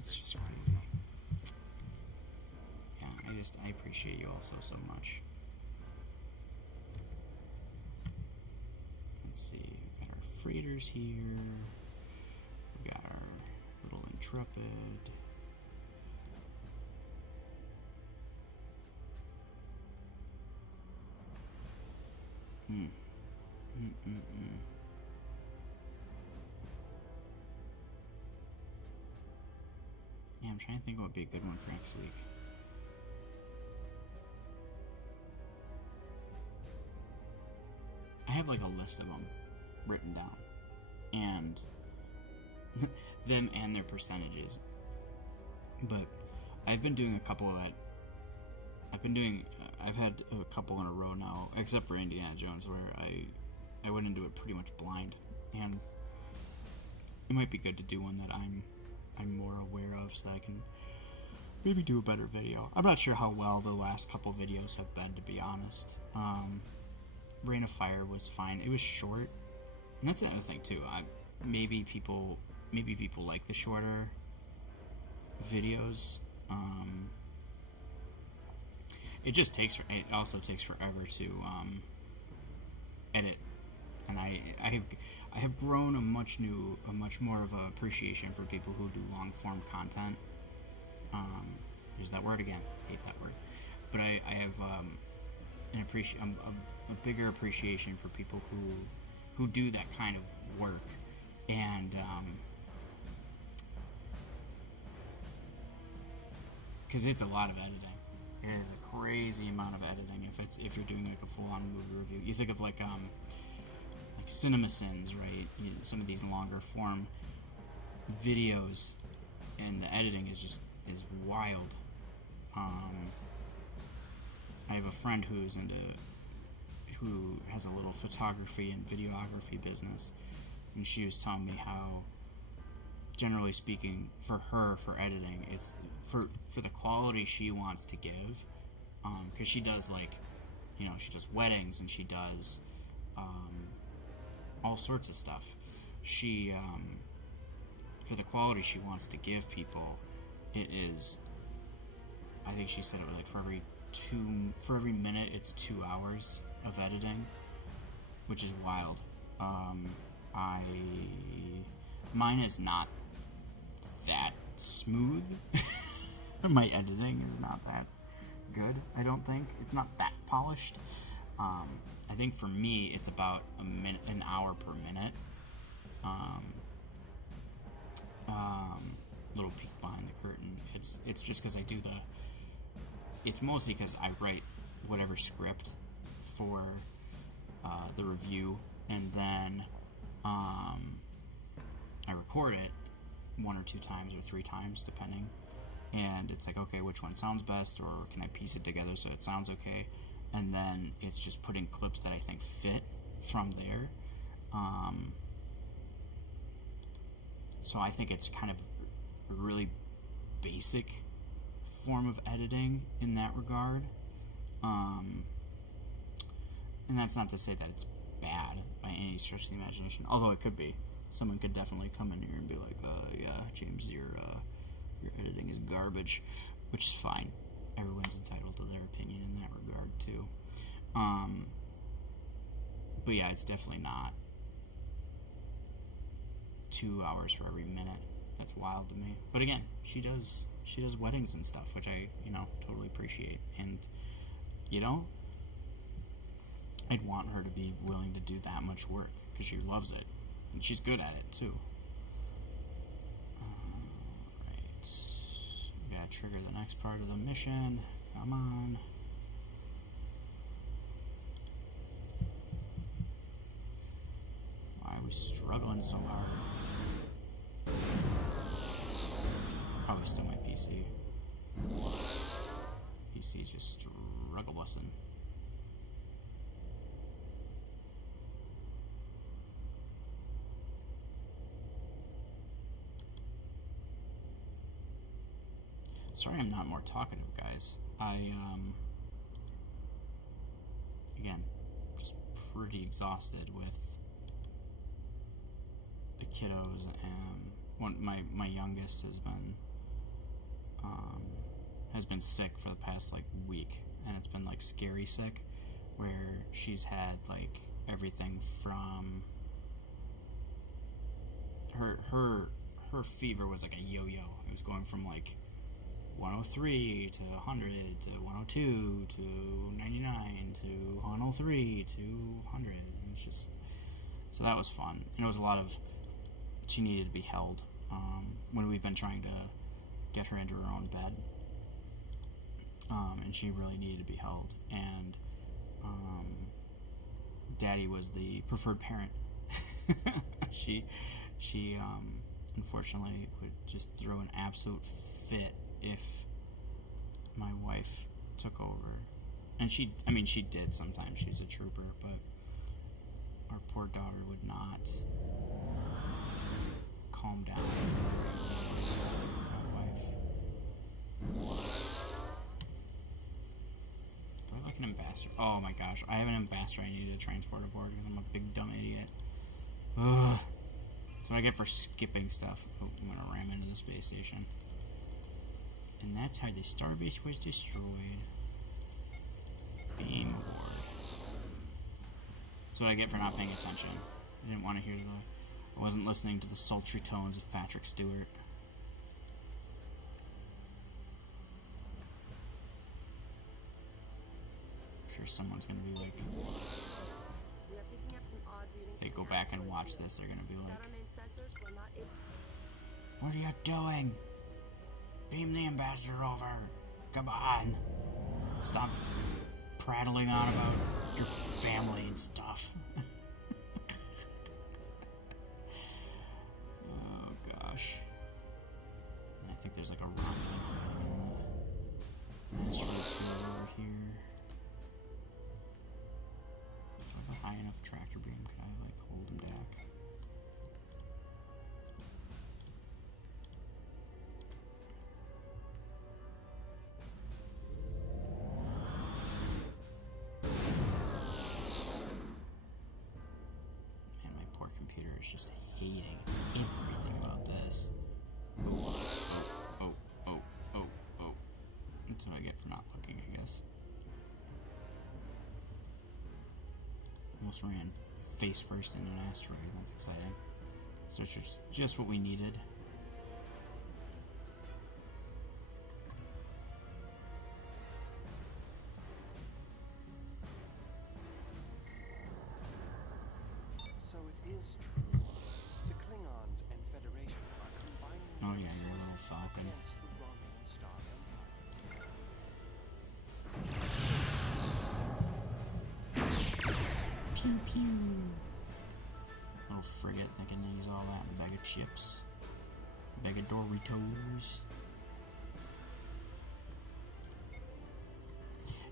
It's just crazy. Yeah, I appreciate you all so much. Let's see, we got our freighters here. We got our little Intrepid. Yeah, I'm trying to think what would be a good one for next week. I have like a list of them written down, and them and their percentages. But I've been doing a couple that I've had a couple in a row now, except for Indiana Jones, where I went into it pretty much blind, and it might be good to do one that I'm more aware of, so that I can maybe do a better video. I'm not sure how well the last couple videos have been, to be honest. Reign of Fire was fine. It was short, and that's another thing too. Maybe people like the shorter videos. It also takes forever to edit, and I have grown a much more of a appreciation for people who do long form content. There's that word again. Hate that word, but I have a bigger appreciation for people who do that kind of work, and because it's a lot of editing. It is a crazy amount of editing if you're doing like a full-on movie review. You think of like CinemaSins, right? Some of these longer form videos, and the editing is wild. I have a friend who has a little photography and videography business, and she was telling me how, generally speaking, for editing, it's for the quality she wants to give, because she does she does weddings, and she does all sorts of stuff. She for the quality she wants to give people, it is, I think she said it was like for every minute it's 2 hours of editing, which is wild. Mine is not that smooth. My editing is not that good, I don't think. It's not that polished. I think for me it's about an hour per minute. Little peek behind the curtain. It's just because I do it's mostly because I write whatever script for the review, and then I record it 1 or 2 times or 3 times depending, and it's like, okay, which one sounds best, or can I piece it together so it sounds okay, and then it's just putting clips that I think fit from there. So I think it's kind of a really basic form of editing in that regard, and that's not to say that it's bad by any stretch of the imagination, although it could be. Someone could definitely come in here and be like, yeah, James, your editing is garbage, which is fine. Everyone's entitled to their opinion in that regard too. But yeah, it's definitely not 2 hours for every minute. That's wild to me. But again, she does weddings and stuff, which I totally appreciate, and I'd want her to be willing to do that much work because she loves it, and she's good at it too. Right. trigger the next part of the mission. Come on. Why are we struggling so hard? Probably still my PC. PC's just struggle busting. Sorry I'm not more talkative, guys. Again, just pretty exhausted with the kiddos, and my youngest has been sick for the past like week, and it's been like scary sick, where she's had like everything from her fever was like a yo-yo. It was going from like 103 to 100 to 102 to 99 to 103 to 100. And it's just, so that was fun. And it was a lot of, she needed to be held when we've been trying to get her into her own bed. And she really needed to be held. And Daddy was the preferred parent. She unfortunately would just throw an absolute fit if my wife took over. And she did sometimes. She was a trooper, but our poor daughter would not calm down. My wife. Do I have like an ambassador? Oh my gosh, I have an ambassador I need to transport aboard because I'm a big dumb idiot. Ugh. That's what I get for skipping stuff. Oh, I'm gonna ram into the space station. And that's how the starbase was destroyed. Beam aboard. That's what I get for not paying attention. I didn't want to hear I wasn't listening to the sultry tones of Patrick Stewart. I'm sure someone's gonna be like, if they go back and watch this, they're gonna be like, what are you doing? Beam the ambassador over. Come on. Stop prattling on about your family and stuff. Oh gosh. I think there's like a rocket in the asteroid field over here. Do I have a high enough tractor beam? Can I like hold him back? Just hating everything about this. Oh. That's what I get for not looking, I guess. Almost ran face first into an asteroid. That's exciting. So it's just what we needed. So it is true. The Klingons and Federation are combining Oh yeah, your little falcon. against the Romulan Star Empire. Pew pew. Little frigate thinking he's all that in a bag of chips. A bag of Doritos.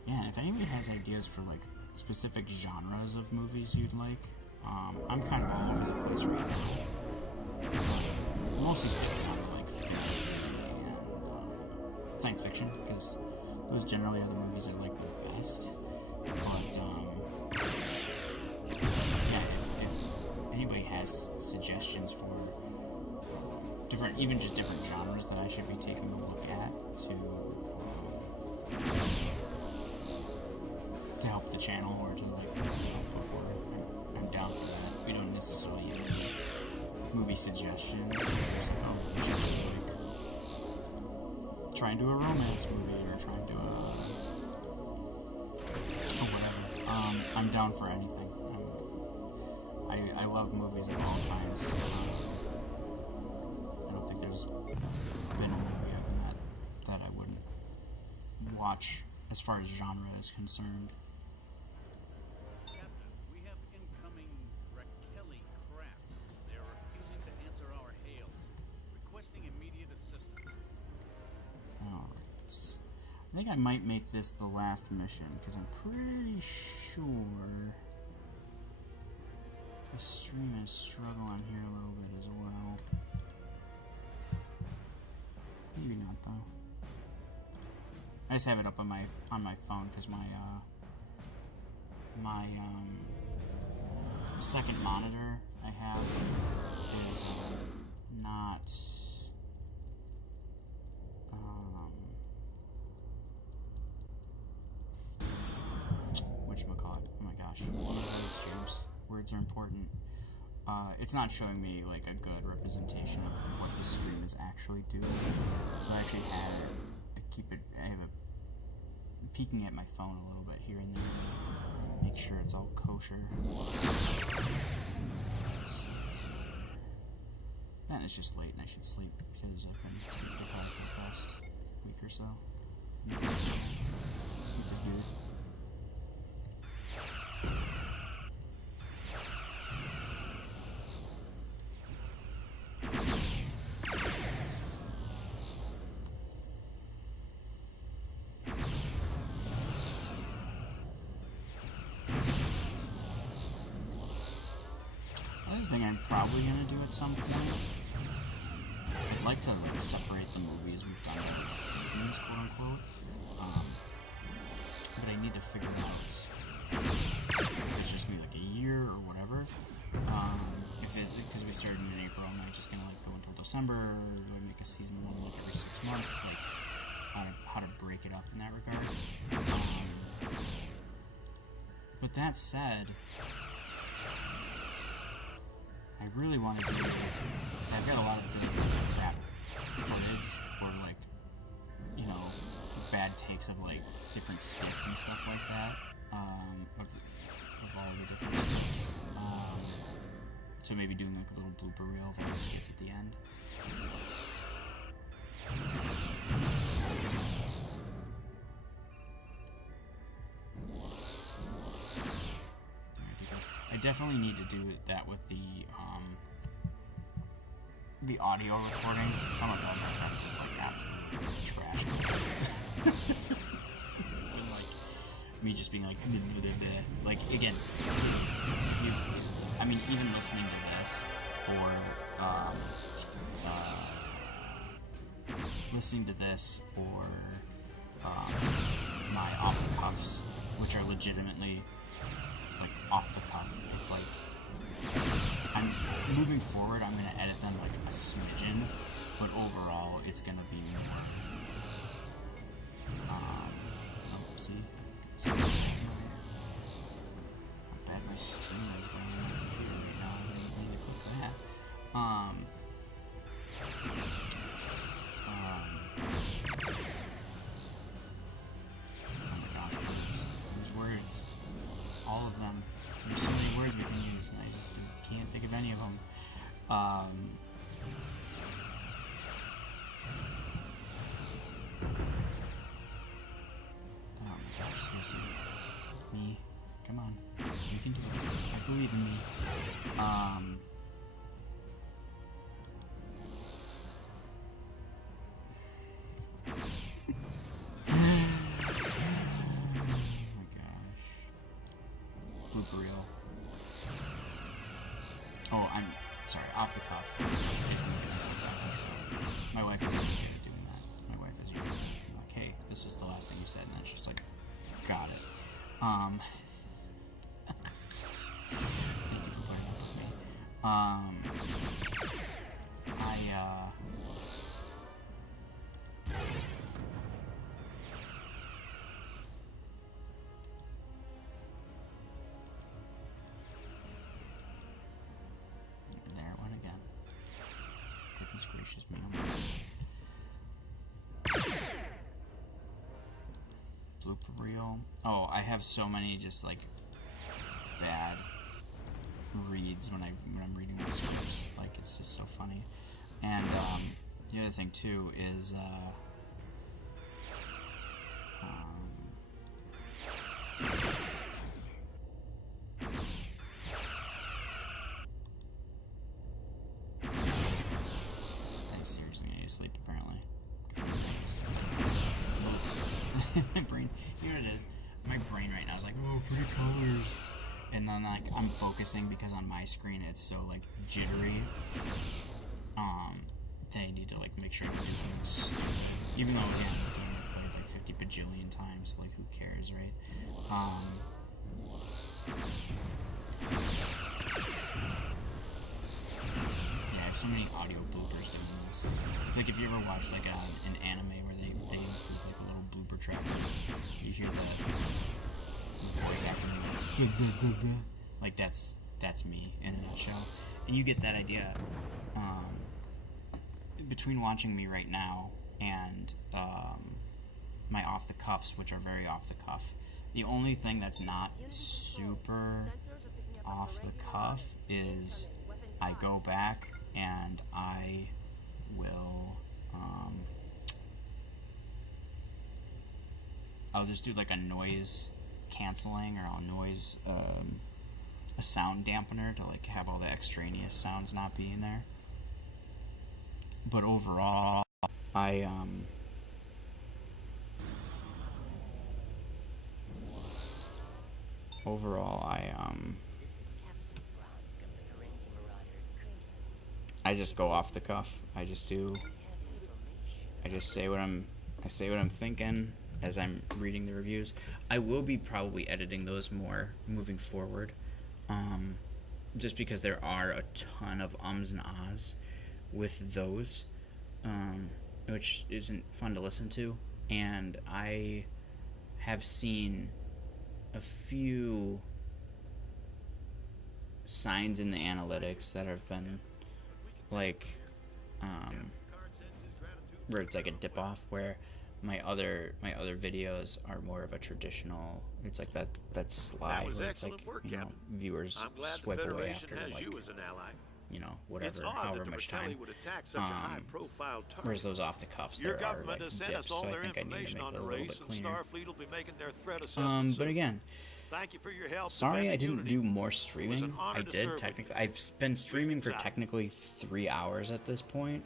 Yeah, if anybody has ideas for like specific genres of movies you'd like, I'm kind of all over the place right now. Mostly sticking on to like fantasy and science fiction, because those generally are the movies I like the best. But yeah, if anybody has suggestions for different, even just different genres that I should be taking a look at to help the channel or to like help before, I'm down for that. We don't necessarily use movie suggestions. There's like, oh, we should like try and do a romance movie or try and do whatever. I'm down for anything. I love movies of all kinds. I don't think there's been a movie other than that I watch as far as genre is concerned. Captain, we have incoming Raquel craft. They are refusing to answer our hails, requesting immediate assistance. Alright. I think I might make this the last mission, because I'm pretty sure the stream is struggling here a little bit as well. Maybe not though. I just have it up on my phone because my second monitor I have is not whatchamacallit. Oh my gosh. One of those streams. Words are important. It's not showing me like a good representation of what the stream is actually doing. So I actually I have a peeking at my phone a little bit here and there. Make sure it's all kosher. And it's just late and I should sleep because I've been sleep deprived for the past week or so. Sleep is good. Thing I'm probably gonna do at some point. I'd like to like separate the movies we've done into seasons, quote unquote. But I need to figure out if it's just gonna be like a year or whatever. If it's because we started in April, am I just gonna like go until December? Or do I make a season one like every 6 months? Like how to break it up in that regard. But that said, I really want to do, because I've got a lot of good crap footage, or like, you know, bad takes of like different skits and stuff like that, of all the different skits. So maybe doing like a little blooper reel of all the skits at the end. I definitely need to do that with the audio recording. Some of them are just like absolute trash. And like me just being like, bleh, bleh, bleh. Like again, I mean, even listening to this or my off the cuffs, which are legitimately like off the cuff. It's like I'm moving forward. I'm gonna edit them like a smidgen, but overall, it's gonna be more. See, how bad my stream is going on here right now. I didn't need to click that. Oh my gosh, those words. All of them. There's so many words we can use, and I just can't think of any of them. Oh my gosh, seriously. Me. Come on. You can do it. I believe in me. Reel. Oh, I'm sorry, off the cuff. My wife is really good at doing that. My wife is usually like, hey, this was the last thing you said, and then it's just like, got it. Thank you for putting up with me. Blooper reel. Oh, I have so many just like bad reads when I'm reading the scripts. Like it's just so funny. And the other thing too is my brain, here it is. My brain right now is like, oh, pretty colors. And then like I'm focusing because on my screen it's so like jittery. That I need to like make sure I can do something stupid. Even though again, the game I've played like 50 bajillion times, so like who cares, right? Yeah, I have so many audio bloopers doing this. It's like if you ever watched like an anime where they include like a little blooper track, you hear the voice acting like that's me in a nutshell, and you get that idea between watching me right now and my off the cuffs, which are very off the cuff. The only thing that's not super off the cuff is I go back and I will I'll just do like a noise canceling, or I'll noise a sound dampener to like have all the extraneous sounds not be in there. But overall, I just go off the cuff. I just say what I'm thinking as I'm reading the reviews. I will be probably editing those more moving forward, just because there are a ton of ums and ahs with those, which isn't fun to listen to. And I have seen a few signs in the analytics that have been like where it's like a dip off, where my other videos are more of a traditional, it's like that slide where it's like, work, you know, Captain. viewers I'm glad swipe the away Federation after has like, you as an ally. you know, It's whatever, odd however that the much Raquelli time. would attack such a high-profile target. Whereas those off the cuffs, Your there are government like has sent dips, us all so I their think I need to information make on it a the little race, bit and cleaner. Starfleet will be making their threat assessment But soon. again, Thank you for your help. sorry I defending didn't unity. do more It was streaming. an honor I to did serve with technically. you. I've been streaming for Out. technically 3 hours at this point,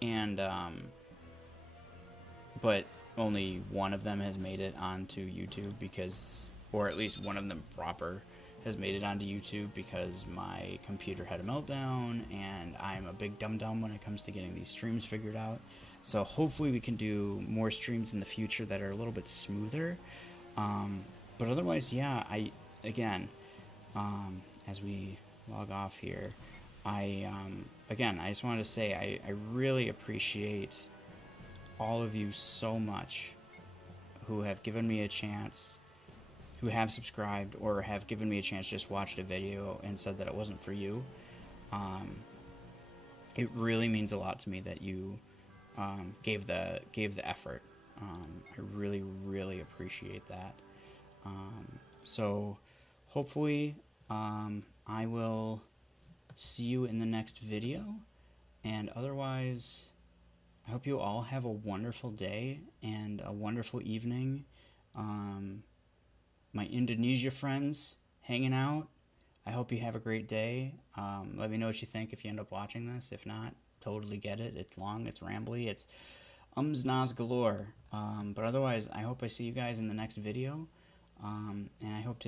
and but only one of them has made it onto YouTube because, or at least one of them proper has made it onto YouTube because my computer had a meltdown, and I'm a big dum-dum when it comes to getting these streams figured out. So hopefully we can do more streams in the future that are a little bit smoother. But otherwise, yeah, again, as we log off here, again, I just wanted to say I really appreciate all of you so much who have given me a chance, who have subscribed, or have given me a chance, just watched a video and said that it wasn't for you. It really means a lot to me that you gave the effort. I really appreciate that. So hopefully I will see you in the next video, and otherwise I hope you all have a wonderful day and a wonderful evening. My Indonesia friends hanging out, I hope you have a great day. Let me know what you think if you end up watching this. If not, totally get it. It's long, it's rambly, it's ums nas galore. But otherwise, I hope I see you guys in the next video. And I hope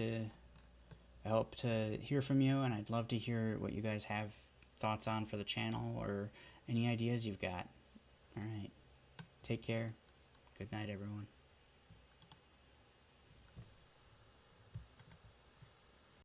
to hear from you, and I'd love to hear what you guys have thoughts on for the channel, or any ideas you've got. Alright, take care. Good night, everyone.